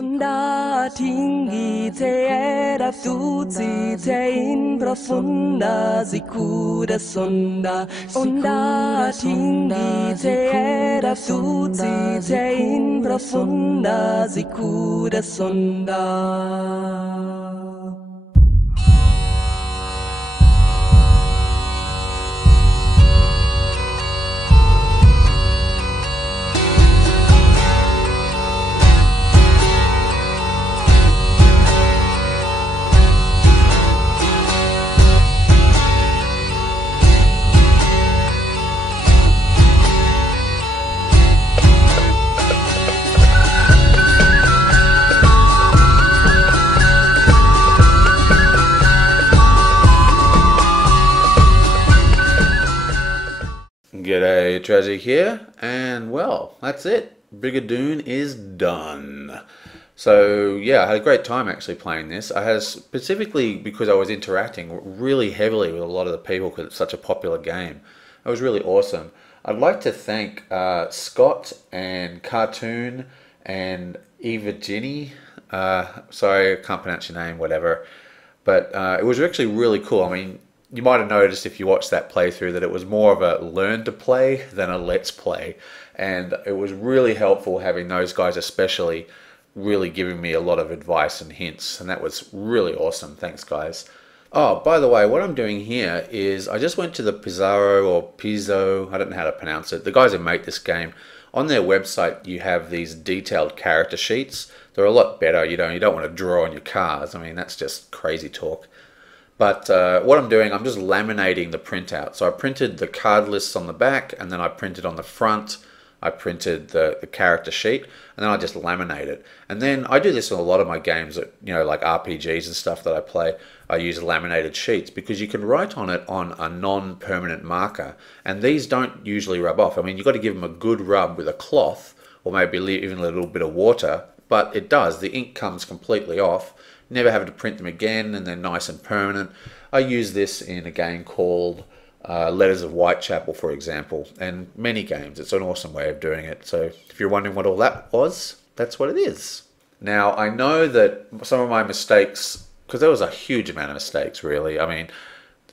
Onda tingi te era tutti te in profunda sicura sonda. Onda tingi te era tutti te in profunda sicura sonda. G'day, Trazzy here, and well, that's it. Brigandoom is done. So yeah, I had a great time actually playing this. I had specifically because I was interacting really heavily with a lot of the people because it's such a popular game. It was really awesome. I'd like to thank Scott and Cartoon and Eva Ginny. Sorry, I can't pronounce your name, whatever. But it was actually really cool. I mean, you might have noticed if you watched that playthrough that it was more of a learn to play than a let's play. And it was really helpful having those guys especially really giving me a lot of advice and hints. And that was really awesome. Thanks, guys. Oh, by the way, what I'm doing here is I just went to the Pizarro or Pizzo, I don't know how to pronounce it. The guys who make this game, on their website you have these detailed character sheets. They're a lot better. You don't want to draw on your cards. I mean, that's just crazy talk. But what I'm doing, I'm just laminating the printout. So I printed the card lists on the back, and then I printed on the front. I printed the character sheet, and then I just laminate it. And then I do this in a lot of my games, that, you know, like RPGs and stuff that I play. I use laminated sheets because you can write on it on a non-permanent marker, and these don't usually rub off. I mean, you've got to give them a good rub with a cloth, or maybe even a little bit of water, but it does. The ink comes completely off. Never having to print them again, and they're nice and permanent. I use this in a game called Letters of Whitechapel, for example, and many games. It's an awesome way of doing it. So if you're wondering what all that was, that's what it is. Now, I know that some of my mistakes, because there was a huge amount of mistakes, really. I mean,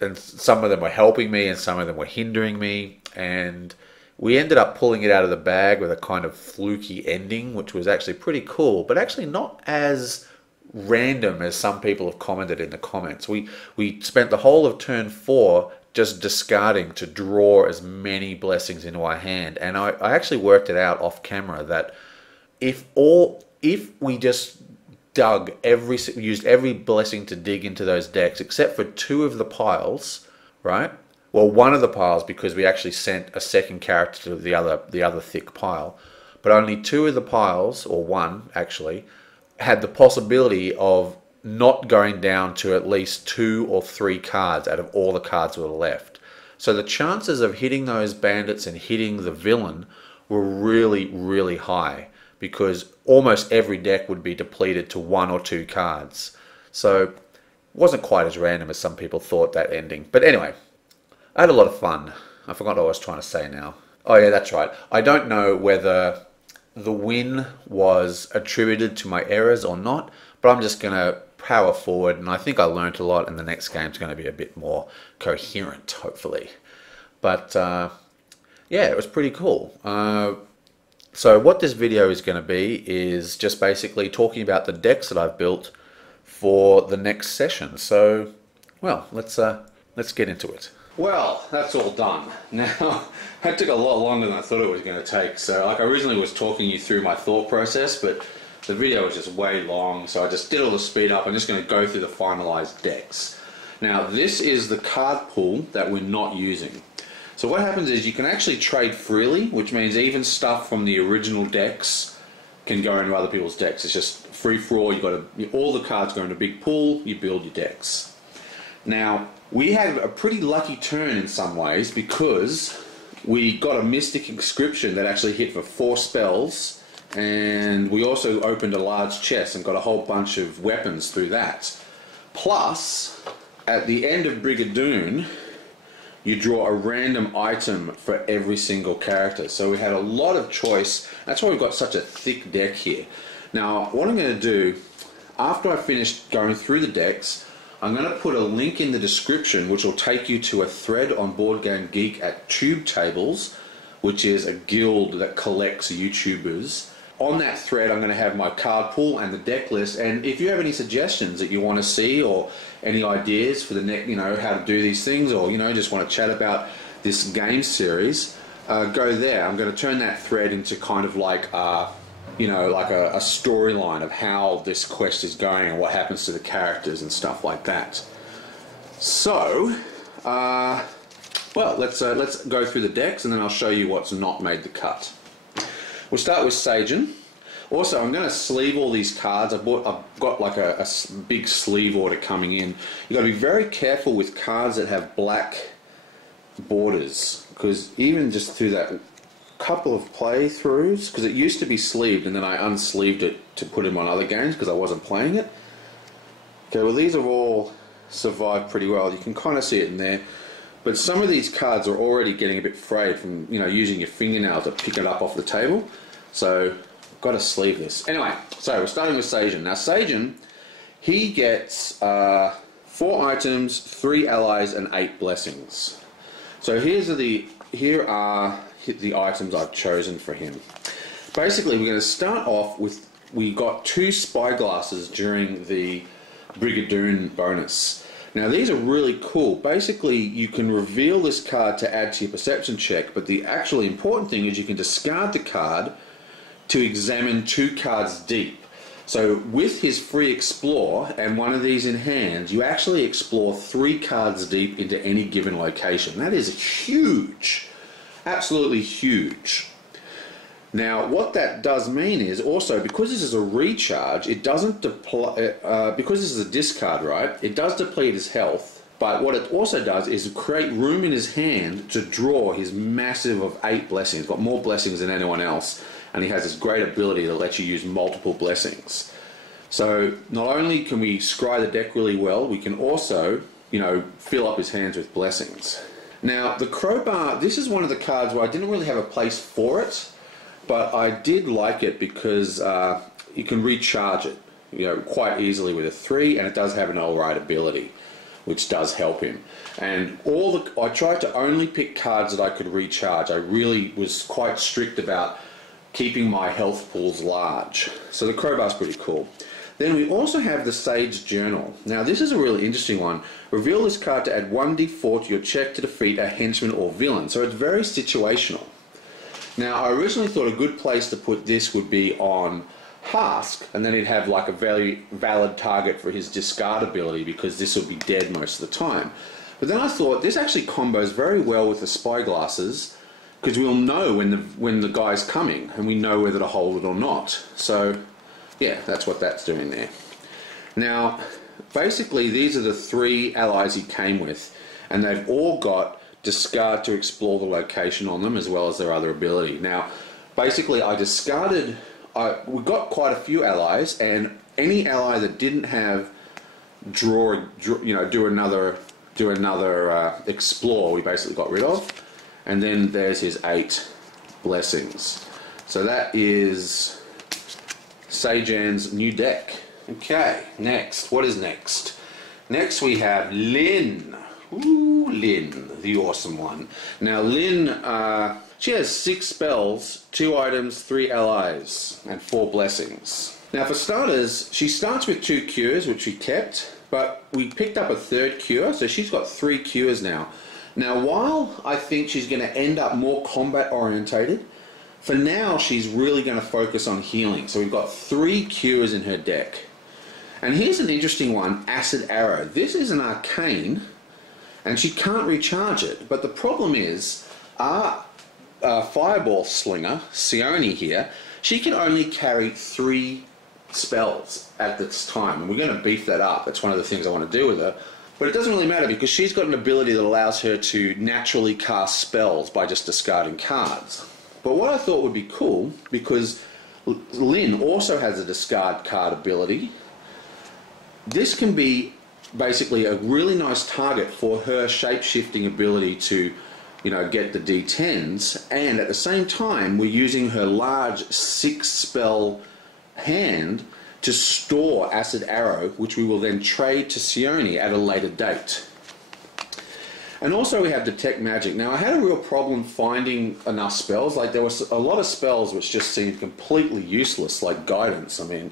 and some of them were helping me, and some of them were hindering me, and we ended up pulling it out of the bag with a kind of fluky ending, which was actually pretty cool, but actually not as random as some people have commented in the comments. We spent the whole of turn 4 just discarding to draw as many blessings into our hand, and I actually worked it out off camera that if we just used every blessing to dig into those decks except for 2 of the piles, right? Well, one of the piles because we actually sent a second character to the other thick pile, but only 2 of the piles, or 1 actually, had the possibility of not going down to at least 2 or 3 cards out of all the cards that were left. So the chances of hitting those bandits and hitting the villain were really, really high because almost every deck would be depleted to 1 or 2 cards. So it wasn't quite as random as some people thought, that ending. But anyway, I had a lot of fun. I forgot what I was trying to say now. Oh yeah, that's right. I don't know whether the win was attributed to my errors or not, but I'm just going to power forward, and I think I learned a lot, and the next game's going to be a bit more coherent, hopefully. But yeah, it was pretty cool. So what this video is going to be is just basically talking about the decks that I've built for the next session. So, well, let's get into it. Well, that's all done. Now, that took a lot longer than I thought it was going to take. So, like, I originally was talking you through my thought process, but the video was just way long, so I just did all the speed up. I'm just going to go through the finalized decks. Now, this is the card pool that we're not using. So what happens is you can actually trade freely, which means even stuff from the original decks can go into other people's decks. It's just free for all. You've got all the cards go into a big pool, you build your decks. Now, we had a pretty lucky turn in some ways because we got a Mystic Inscription that actually hit for 4 spells, and we also opened a large chest and got a whole bunch of weapons through that. Plus, at the end of Brigandoom, you draw a random item for every single character. So we had a lot of choice. That's why we've got such a thick deck here. Now, what I'm going to do, after I finish going through the decks, I'm going to put a link in the description which will take you to a thread on Board Game Geek at Tube Tables, which is a guild that collects YouTubers. On that thread I'm going to have my card pool and the deck list, and if you have any suggestions that you want to see or any ideas for the next, how to do these things, or just want to chat about this game series, go there. I'm going to turn that thread into kind of like a storyline of how this quest is going and what happens to the characters and stuff like that. So, well, let's go through the decks and then I'll show you what's not made the cut. We'll start with Sagen. Also, I'm going to sleeve all these cards. I've got like a big sleeve order coming in. You've got to be very careful with cards that have black borders, because even just through that couple of playthroughs, because it used to be sleeved and then I unsleeved it to put them on other games because I wasn't playing it. Okay, well these have all survived pretty well. You can kind of see it in there. But some of these cards are already getting a bit frayed from using your fingernail to pick it up off the table. So I've got to sleeve this. Anyway, so we're starting with Sagen. Now Sagen, he gets 4 items, 3 allies, and 8 blessings. So here are the items I've chosen for him. Basically, we're going to start off with, we got 2 spyglasses during the Brigandoom bonus. Now these are really cool. Basically you can reveal this card to add to your perception check, but the actually important thing is you can discard the card to examine 2 cards deep. So with his free explore and one of these in hand, you actually explore 3 cards deep into any given location. That is huge. Absolutely huge. Now, what that does mean is also, because this is a recharge, it doesn't deplete, because this is a discard, right? It does deplete his health, but what it also does is create room in his hand to draw his massive of 8 blessings. He's got more blessings than anyone else, and he has this great ability to let you use multiple blessings. So, not only can we scry the deck really well, we can also, fill up his hands with blessings. Now, the crowbar, this is one of the cards where I didn't really have a place for it, but I did like it because you can recharge it, quite easily with a 3, and it does have an alright ability, which does help him. And I tried to only pick cards that I could recharge. I really was quite strict about keeping my health pools large. So the crowbar's pretty cool. Then we also have the Sage Journal. Now this is a really interesting one. Reveal this card to add 1d4 to your check to defeat a henchman or villain. So it's very situational. Now, I originally thought a good place to put this would be on Hask, and then he'd have like a very valid target for his discard ability, because this would be dead most of the time. But then I thought this actually combos very well with the spyglasses, because we'll know when the guy's coming, and we know whether to hold it or not. So, yeah, that's what that's doing there. Now, basically, these are the 3 allies he came with, and they've all got discard to explore the location on them, as well as their other ability. Now, basically, I discarded. We got quite a few allies, and any ally that didn't have do another explore, we basically got rid of. And then there's his 8 blessings. So that is Sajan's new deck. Okay, next. What is next? Next we have Lynn. Ooh, Lynn, the awesome one. Now Lynn, she has 6 spells, 2 items, 3 allies, and 4 blessings. Now for starters, she starts with 2 cures, which she kept, but we picked up a 3rd cure, so she's got 3 cures now. Now while I think she's going to end up more combat orientated, for now she's really going to focus on healing. So we've got 3 cures in her deck. And here's an interesting one, Acid Arrow. This is an arcane, and she can't recharge it. But the problem is, our Fireball Slinger, Sione here, she can only carry 3 spells at this time. And we're going to beef that up. That's one of the things I want to do with her. But it doesn't really matter, because she's got an ability that allows her to naturally cast spells by just discarding cards. But what I thought would be cool, because Lynn also has a discard card ability, this can be basically a really nice target for her shape-shifting ability to, get the D10s, and at the same time we're using her large 6 spell hand to store Acid Arrow, which we will then trade to Sione at a later date. And also we have Detect Magic. Now I had a real problem finding enough spells. Like there was a lot of spells which just seemed completely useless, like Guidance. I mean,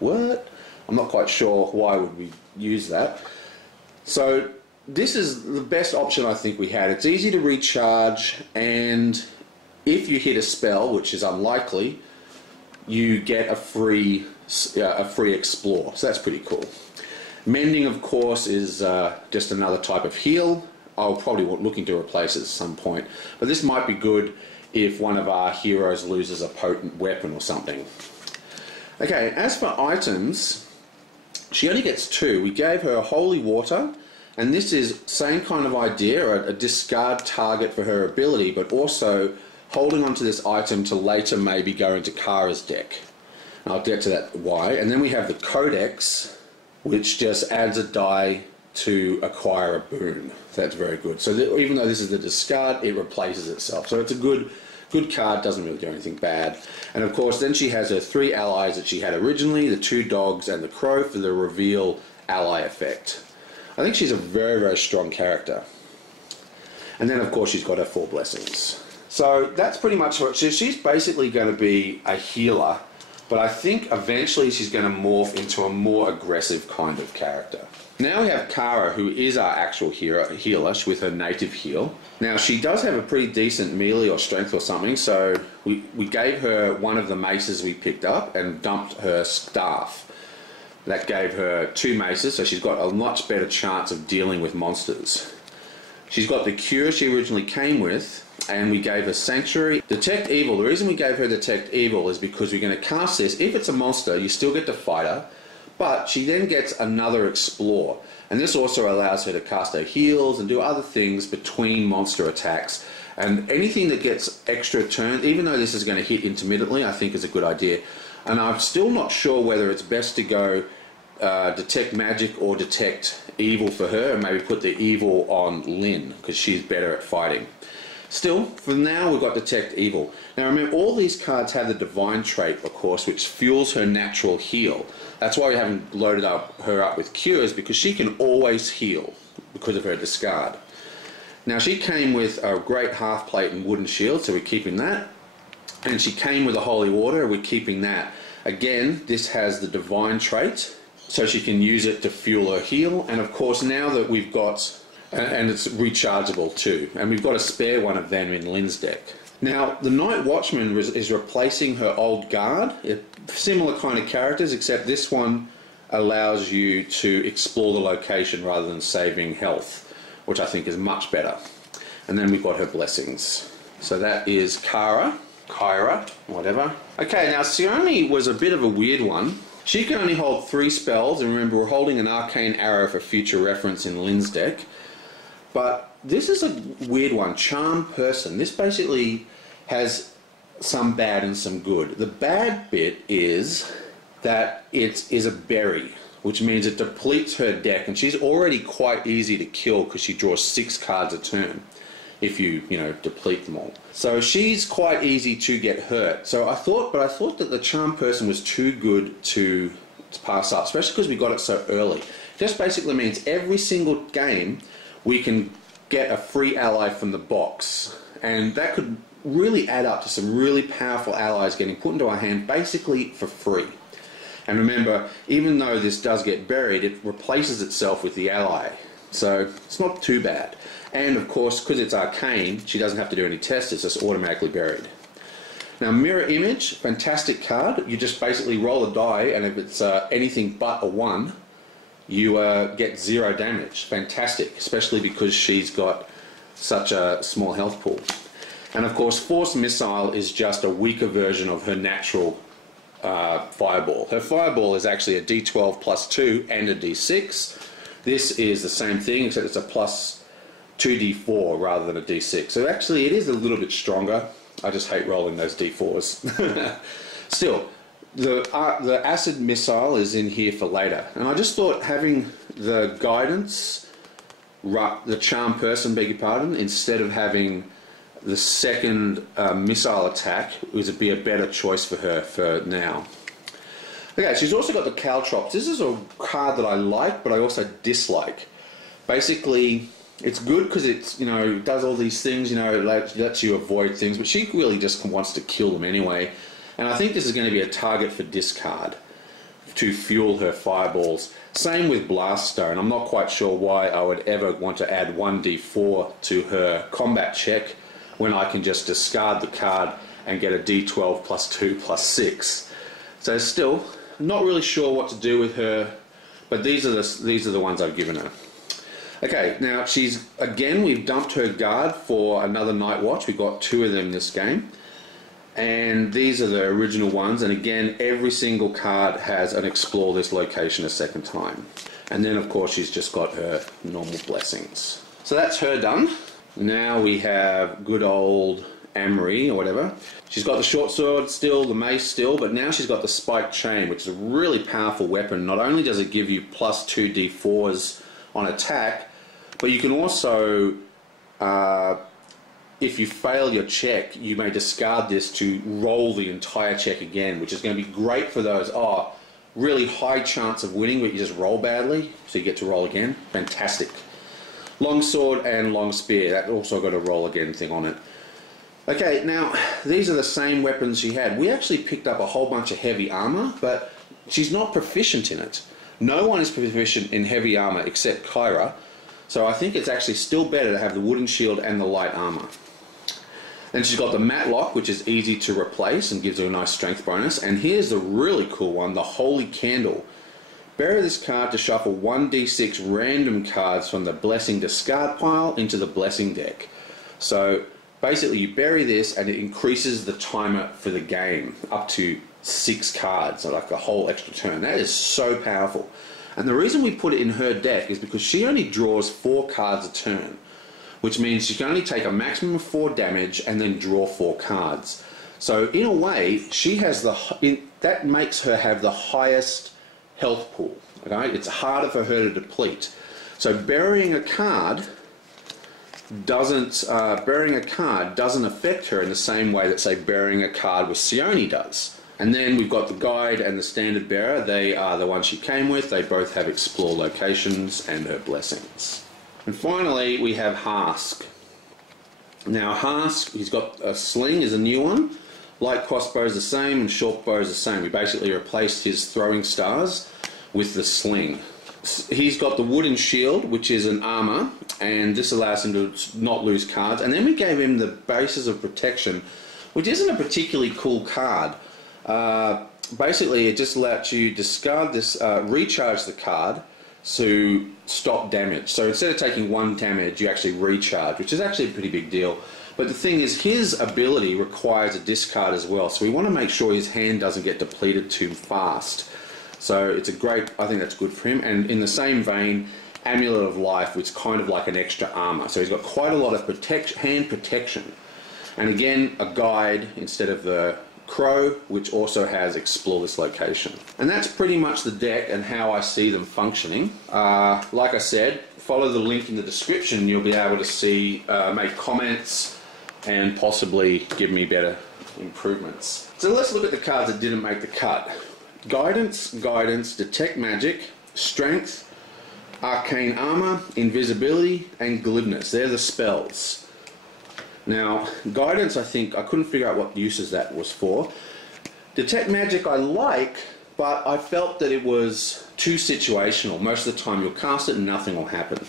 what? I'm not quite sure why would we use that. So this is the best option I think we had. It's easy to recharge, and if you hit a spell, which is unlikely, you get a free explore. So that's pretty cool. Mending, of course, is just another type of heal. I'll probably be looking to replace it at some point, but this might be good if one of our heroes loses a potent weapon or something. Okay, as for items, she only gets 2. We gave her Holy Water, and this is same kind of idea, a discard target for her ability, but also holding onto this item to later maybe go into Kara's deck. And I'll get to that why. And then we have the Codex, which just adds a die to acquire a boon. So that's very good. So even though this is the discard, it replaces itself. So it's a good card, doesn't really do anything bad. And of course then she has her 3 allies that she had originally, the 2 dogs and the crow for the reveal ally effect. I think she's a very, very strong character. And then of course she's got her 4 blessings. So that's pretty much what she's basically going to be a healer, but I think eventually she's going to morph into a more aggressive kind of character. Now we have Kara, who is our actual healer with her native heal. Now she does have a pretty decent melee or strength or something, so we gave her one of the maces we picked up and dumped her staff. That gave her 2 maces, so she's got a much better chance of dealing with monsters. She's got the cure she originally came with, and we gave her Sanctuary. Detect Evil. The reason we gave her Detect Evil is because we're going to cast this. If it's a monster, you still get to fight her, but she then gets another Explore. And this also allows her to cast her heals and do other things between monster attacks. And anything that gets extra turns, even though this is going to hit intermittently, I think is a good idea. And I'm still not sure whether it's best to go Detect Magic or Detect Evil for her, and maybe put the Evil on Lynn, because she's better at fighting. Still, for now we've got Detect Evil. Now remember, all these cards have the Divine trait, of course, which fuels her natural heal. That's why we haven't loaded her up with cures, because she can always heal because of her discard. Now she came with a great half plate and wooden shield, so we're keeping that. And she came with a Holy Water, we're keeping that. Again, this has the Divine trait, so she can use it to fuel her heal. And of course, now that we've got, and it's rechargeable too, and we've got a spare one of them in Lynn's deck. Now, the Night Watchman is replacing her old guard. Similar kind of characters, except this one allows you to explore the location rather than saving health, which I think is much better. And then we've got her blessings. So that is Kyra, whatever. Okay, now Sione was a bit of a weird one. She can only hold 3 spells, and remember we're holding an Arcane Arrow for future reference in Lynn's deck. But this is a weird one, Charm Person. This basically has some bad and some good. The bad bit is that it is a berry, which means it depletes her deck, and she's already quite easy to kill because she draws 6 cards a turn if you deplete them all. So she's quite easy to get hurt. So I thought that the Charm Person was too good to pass up, especially because we got it so early. It just basically means every single game we can get a free ally from the box, and that could really add up to some really powerful allies getting put into our hand basically for free. And remember, even though this does get buried, it replaces itself with the ally, so it's not too bad. And of course, because it's arcane, she doesn't have to do any tests, it's just automatically buried. Now, Mirror Image, fantastic card. You just basically roll a die, and if it's anything but a 1, you get 0 damage. Fantastic, especially because she's got such a small health pool. And of course, Force Missile is just a weaker version of her natural Fireball. Her Fireball is actually a D12 plus 2 and a D6. This is the same thing, except it's a plus 2d4 rather than a d6. So actually it is a little bit stronger. I just hate rolling those d4s. Still, the Acid Missile is in here for later. And I just thought having the Guidance, the Charm Person, beg your pardon, instead of having the second missile attack would be a better choice for her for now. Okay, she's also got the Caltrops. This is a card that I like, but I also dislike. Basically, it's good because it's, you know, it does all these things, you know, it lets you avoid things, but she really just wants to kill them anyway. And I think this is going to be a target for discard to fuel her fireballs. Same with Blaststone. I'm not quite sure why I would ever want to add 1d4 to her combat check when I can just discard the card and get a d12 plus 2 plus 6. So still, not really sure what to do with her, but these are the ones I've given her. Okay, now we've dumped her guard for another Night Watch. We've got 2 of them this game. And these are the original ones, and again, every single card has an explore this location a second time. And then of course she's just got her normal blessings. So that's her done. Now we have good old Amory or whatever. She's got the short sword still, the mace still, but now she's got the spiked chain, which is a really powerful weapon. Not only does it give you plus 2 d4s on attack, but you can also if you fail your check, you may discard this to roll the entire check again, which is going to be great for those, really high chance of winning, but you just roll badly, so you get to roll again. Fantastic. Long sword and long spear, that also got a roll again thing on it. Okay, now, these are the same weapons she had. We actually picked up a whole bunch of heavy armor, but she's not proficient in it. No one is proficient in heavy armor except Kyra, so I think it's actually still better to have the wooden shield and the light armor. Then she's got the Matlock, which is easy to replace and gives her a nice strength bonus. And here's the really cool one, the Holy Candle. Bury this card to shuffle 1d6 random cards from the Blessing discard pile into the Blessing deck. So basically you bury this and it increases the timer for the game up to 6 cards, so like a whole extra turn. That is so powerful. And the reason we put it in her deck is because she only draws 4 cards a turn, which means she can only take a maximum of 4 damage and then draw 4 cards. So in a way, she has that makes her have the highest health pool. Okay, it's harder for her to deplete. So burying a card doesn't affect her in the same way that, say, burying a card with Sione does. And then we've got the guide and the standard bearer. They are the ones she came with. They both have explore locations and her blessings. And finally, we have Hask. Now, Hask, he's got a sling, is a new one. Light crossbow is the same, and short bow is the same. We basically replaced his throwing stars with the sling. He's got the wooden shield, which is an armor, and this allows him to not lose cards. And then we gave him the bases of protection, which isn't a particularly cool card. Basically, it just lets you discard this, recharge the card to stop damage. So instead of taking 1 damage, you actually recharge, which is actually a pretty big deal. But the thing is, his ability requires a discard as well, so we want to make sure his hand doesn't get depleted too fast. So it's I think that's good for him. And in the same vein, Amulet of Life, which is kind of like an extra armor. So he's got quite a lot of hand protection. And again, a guide instead of the Crow, which also has explore this location. And that's pretty much the deck and how I see them functioning. Like I said, follow the link in the description. You'll be able to see, make comments and possibly give me better improvements. So let's look at the cards that didn't make the cut. Guidance, Detect Magic, Strength, Arcane Armor, Invisibility, and Glibness. They're the spells. Now, Guidance, I think, I couldn't figure out what uses that was for. Detect Magic I like, but I felt that it was too situational. Most of the time you'll cast it and nothing will happen.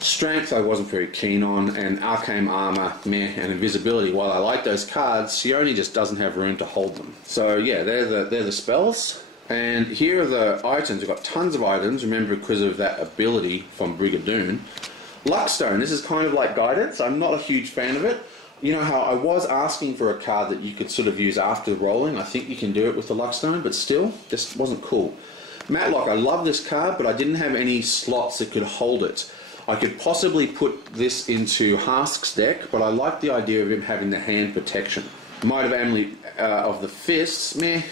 Strength I wasn't very keen on, and Arcane Armor, meh, and Invisibility, while I like those cards, she only just doesn't have room to hold them. So yeah, they're the spells. And here are the items. We've got tons of items, remember, because of that ability from Brigandoom. Luckstone, this is kind of like Guidance. I'm not a huge fan of it. You know how I was asking for a card that you could sort of use after rolling. I think you can do it with the Luckstone, but still, this wasn't cool. Matlock, I love this card, but I didn't have any slots that could hold it. I could possibly put this into Hask's deck, but I like the idea of him having the hand protection. Might of Amulet of the Fists, meh.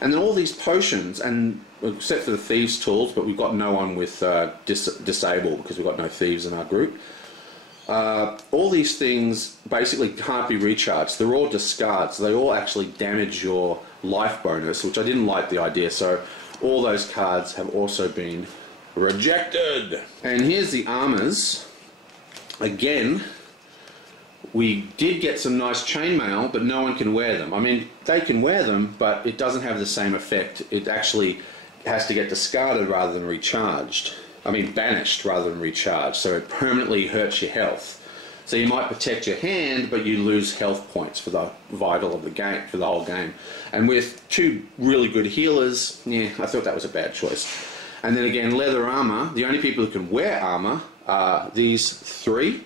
And then all these potions, and except for the Thieves' Tools, but we've got no one with Disable because we've got no Thieves in our group. All these things basically can't be recharged. They're all discards, so they all actually damage your life bonus, which I didn't like the idea, so all those cards have also been rejected. And here's the armors. Again, we did get some nice chainmail, but no one can wear them. I mean, they can wear them, but it doesn't have the same effect. It actually has to get discarded rather than recharged. I mean, banished rather than recharged, so it permanently hurts your health. So you might protect your hand, but you lose health points for the vital of the game, for the whole game. And with two really good healers, yeah, I thought that was a bad choice. And then again, leather armor. The only people who can wear armor are these three,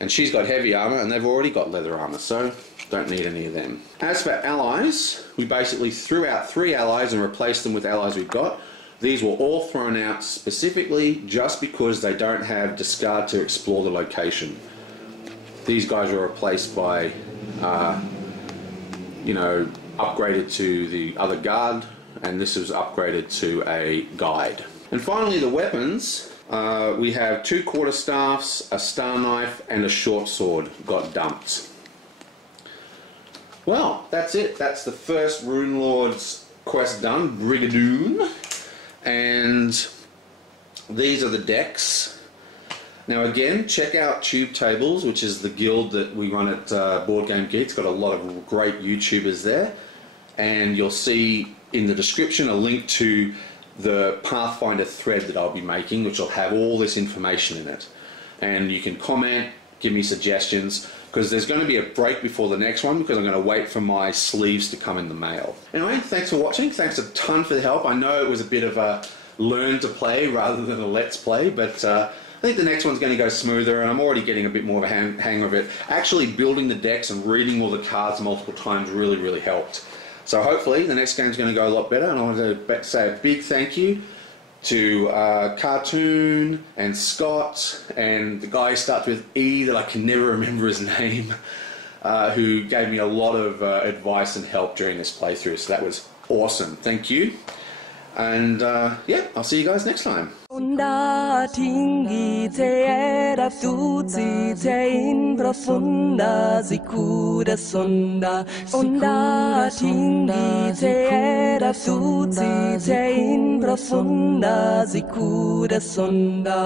and she's got heavy armor, and they've already got leather armor, so don't need any of them. As for allies, we basically threw out 3 allies and replaced them with allies we've got. These were all thrown out specifically just because they don't have discard to explore the location. These guys were replaced by, you know, upgraded to the other guard, and this was upgraded to a guide. And finally, the weapons. We have 2 quarterstaffs, a star knife, and a short sword got dumped. Well, that's it. That's the first Runelords quest done, Brigandoom. And these are the decks. Now again, check out Tube Tables, which is the guild that we run at Board Game Geek. It's got a lot of great YouTubers there. And you'll see in the description a link to the Pathfinder thread that I'll be making, which will have all this information in it. And you can comment, give me suggestions, because there's going to be a break before the next one because I'm going to wait for my sleeves to come in the mail. Anyway, thanks for watching. Thanks a ton for the help. I know it was a bit of a learn to play rather than a let's play, but I think the next one's going to go smoother, and I'm already getting a bit more of a hang of it. Actually building the decks and reading all the cards multiple times really helped. So hopefully the next game's going to go a lot better, and I want to say a big thank you to Cartoon and Scott and the guy who starts with E that I can never remember his name, who gave me a lot of advice and help during this playthrough, so that was awesome. Thank you. And yeah, I'll see you guys next time. Onda tinggi teera tuzi tein profunda sicura sonda. Onda tinggi teera tuzi tein profunda sicura sonda.